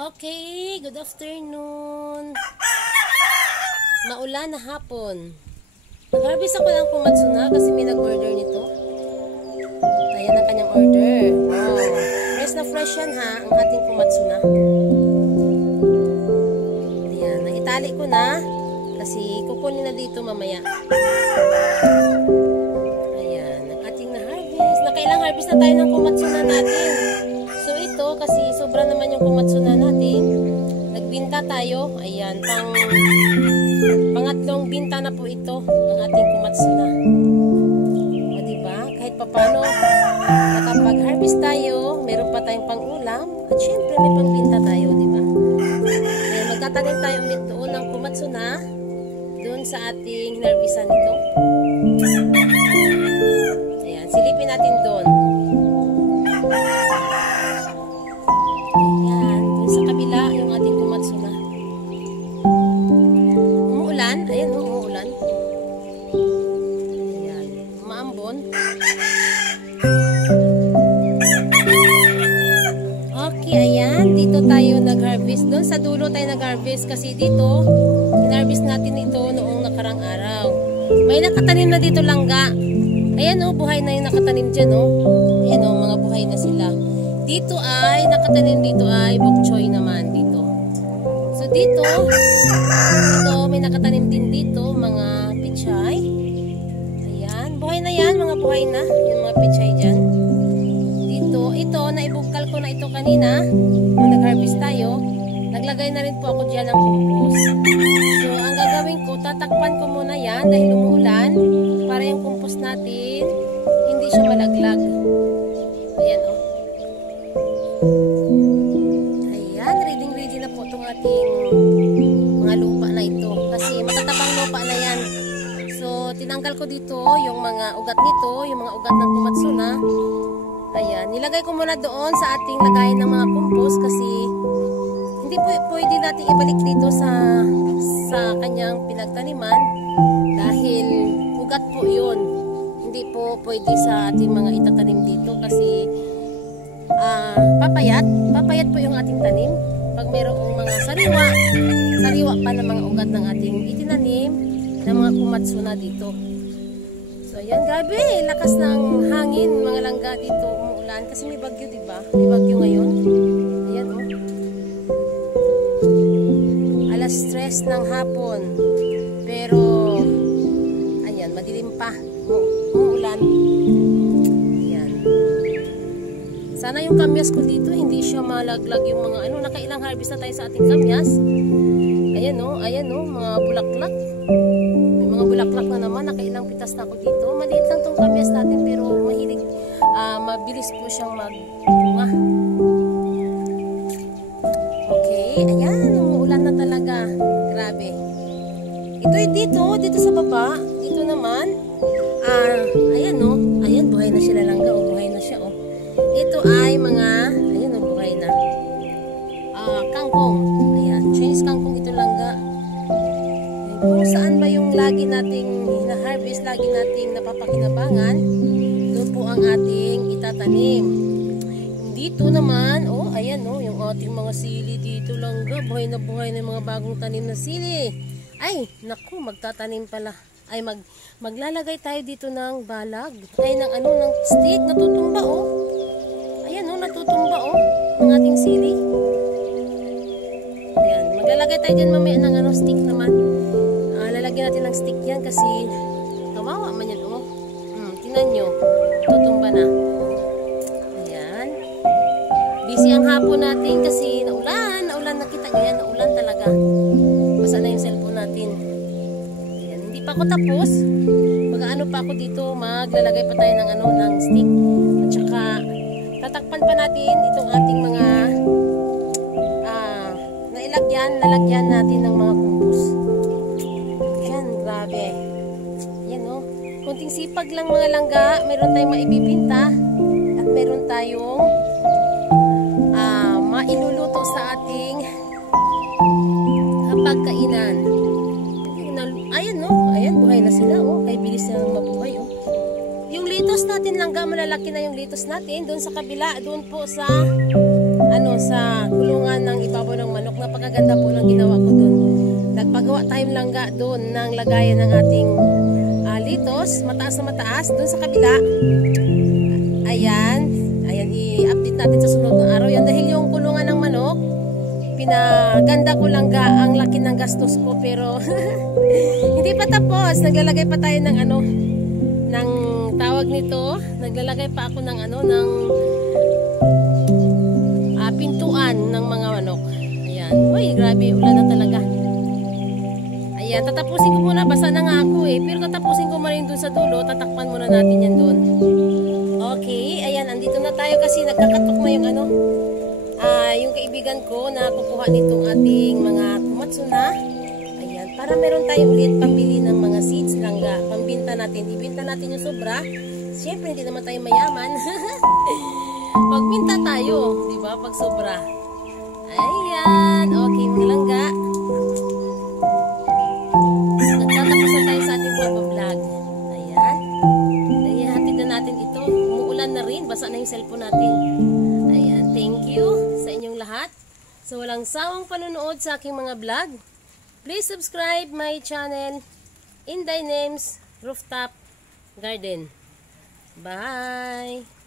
Okay, good afternoon. Maulan na hapon. Nag-harvest ako ng kumatsuna kasi may nag-order nito. Ayan ang kanyang order. Wow. Fresh na fresh yan ha, ang ating kumatsuna. Ayan, naitali ko na kasi kukunin na dito mamaya. Ayan, ang ating na-harvest. Nakailang harvest na tayo ng kumatsuna natin. So ito, kasi sobra naman yung kumatsuna natin. Nagbinta tayo. Ayan, pangatlong binta na po ito ng ating kumatsuna. O diba? Kahit papano, nakapag-harvest tayo, meron pa tayong pang-ulam. At syempre, may pang-binta tayo, diba? Ayan, magtatanim tayo ulit doon ng kumatsuna. Doon sa ating hinarbisan nito. Ayan, silipin natin doon. Ayan, doon sa kabila yung ating kumatsuna. Umuulan, ayan o, umuulan. Ayan, maambon. Okay, ayan, dito tayo nag-harvest. Doon sa dulo tayo nag-harvest kasi dito, in-harvest natin ito noong nakarang araw. May nakatanim na dito langga. Ayan o, buhay na yung nakatanim dyan o. Ayan o, mga buhay na sila. Dito ay, nakatanim dito ay bok choy naman dito. So dito, may nakatanim din dito, mga pichay. Ayan, buhay na yan, mga buhay na. Yung mga pichay dyan. Dito, ito, naibugkal ko na ito kanina. Nung nag-harvest tayo, naglagay na rin po ako dyan ng compost. So ang gagawin ko, tatakpan ko muna yan dahil umuulan para yung compost natin hindi siya malaglag. Ayan o. Ayan, ready na po itong ating mga lupa na ito. Kasi matatabang lupa na yan. So, tinanggal ko dito yung mga ugat nito, yung mga ugat ng kumatsuna. Ayan, nilagay ko muna doon sa ating lagayan ng mga compost kasi hindi po pwede natin ibalik dito sa kanyang pinagtaniman dahil ugat po yun. Hindi po pwede sa ating mga itatanim dito kasi papayat po yung ating tanim. Pag mayroong mga sariwa pa ng mga ugat ng ating itinanim ng mga kumatsuna dito. So ayan, grabe, lakas ng hangin, mga langga dito, umuulan kasi may bagyo, diba? May bagyo ngayon. Ayan oh. Alas 3 ng hapon. Pero ayan, madilim pa. Umuulan. Sana yung kamyas ko dito, hindi siya malaglag yung mga nakailang harvest na tayo sa ating kamyas. Ayan o, mga bulaklak. May mga bulaklak na naman, nakailang pitas na ako dito. Maliit lang tong kamyas natin pero mahilig, mabilis po siyang magbunga. Okay, ayan, umuulan na talaga. Grabe. Ito dito sa baba, dito naman, ayan o, ayan, buhay na sila langga o, buhay na siya o. Ito ay mga, ayun ang buhay na kangkong. Ayan, Chinese kangkong ito langga. Kung saan ba yung lagi nating hina-harvest, lagi nating napapakinabangan, doon po ang ating itatanim. Dito naman, oh, ayan oh, yung ating mga sili dito langga. Buhay na yung mga bagong tanim na sili. Ay, naku, magtatanim pala. Ay, maglalagay tayo dito ng balag. Ay, ng stick, natutumba oh. Ayan o, natutumba o, ng ating sili. Ayan, maglalagay tayo dyan mamaya ng stick naman. Lalagyan natin ng stick yan kasi kawawa man yan o. Tingnan nyo, tutumba na. Ayan. Busy ang hapon natin kasi naulan nakita nyo yan, naulan talaga. Basa na yung cellphone natin. Ayan, hindi pa ako tapos. Mag-ano pa ako dito, maglalagay pa tayo ng stick. At saka tatakpan pa natin itong ating mga lalagyan natin ng mga compost. Yan, grabe. Yan o. Kunting sipag lang mga langga, meron tayong maibibinta at meron tayong mailuluto sa ating pagkainan. Ayan o, ayan, buhay na sila o. Kaya bilis na mabuhay o. Yung litos natin langga, malalaki na yung litos natin. Doon sa kabila, doon po sa sa kulungan ng ibabaw ng manok. Napakaganda po ng ginawa ko doon. Nagpagawa tayong langga doon ng lagayan ng ating litos. Mataas na mataas. Doon sa kabila. Ayan. Ayan, i-update natin sa sunod ng araw. Yan dahil yung kulungan ng manok, pinaganda ko langga. Ang laki ng gastos ko. Pero hindi pa tapos. Naglalagay pa tayo ng ng tawag nito. Naglalagay pa ako ng ng pintuan ng mga manok. Ayan. Uy, grabe. Ulan na talaga. Ayan, tatapusin ko muna. Basa na nga ako eh. Pero tatapusin ko muna dun sa dulo. Tatakpan muna natin yan dun. Okay. Ayan, andito na tayo kasi nagkakatok na yung yung kaibigan ko na kukuha nitong ating mga tumatsuna. Ayan, para meron tayo ulit pambili ng mga seeds langga. Pambinta natin. Ibinta natin yung sobra. Siyempre, hindi naman tayo mayaman. Pagbinta tayo, di ba? Pag sobra. Ayan. Okay, mga langga. Nagtatapos na tayo sa ating pag-vlog. Ayan. Nangihatid na natin ito. Umuulan na rin. Basa na yung cellphone natin. Ayan. Thank you sa inyong lahat. So, walang sawang panonood sa aking mga vlog. Please subscribe my channel, Inday Names Rooftop Garden. Bye!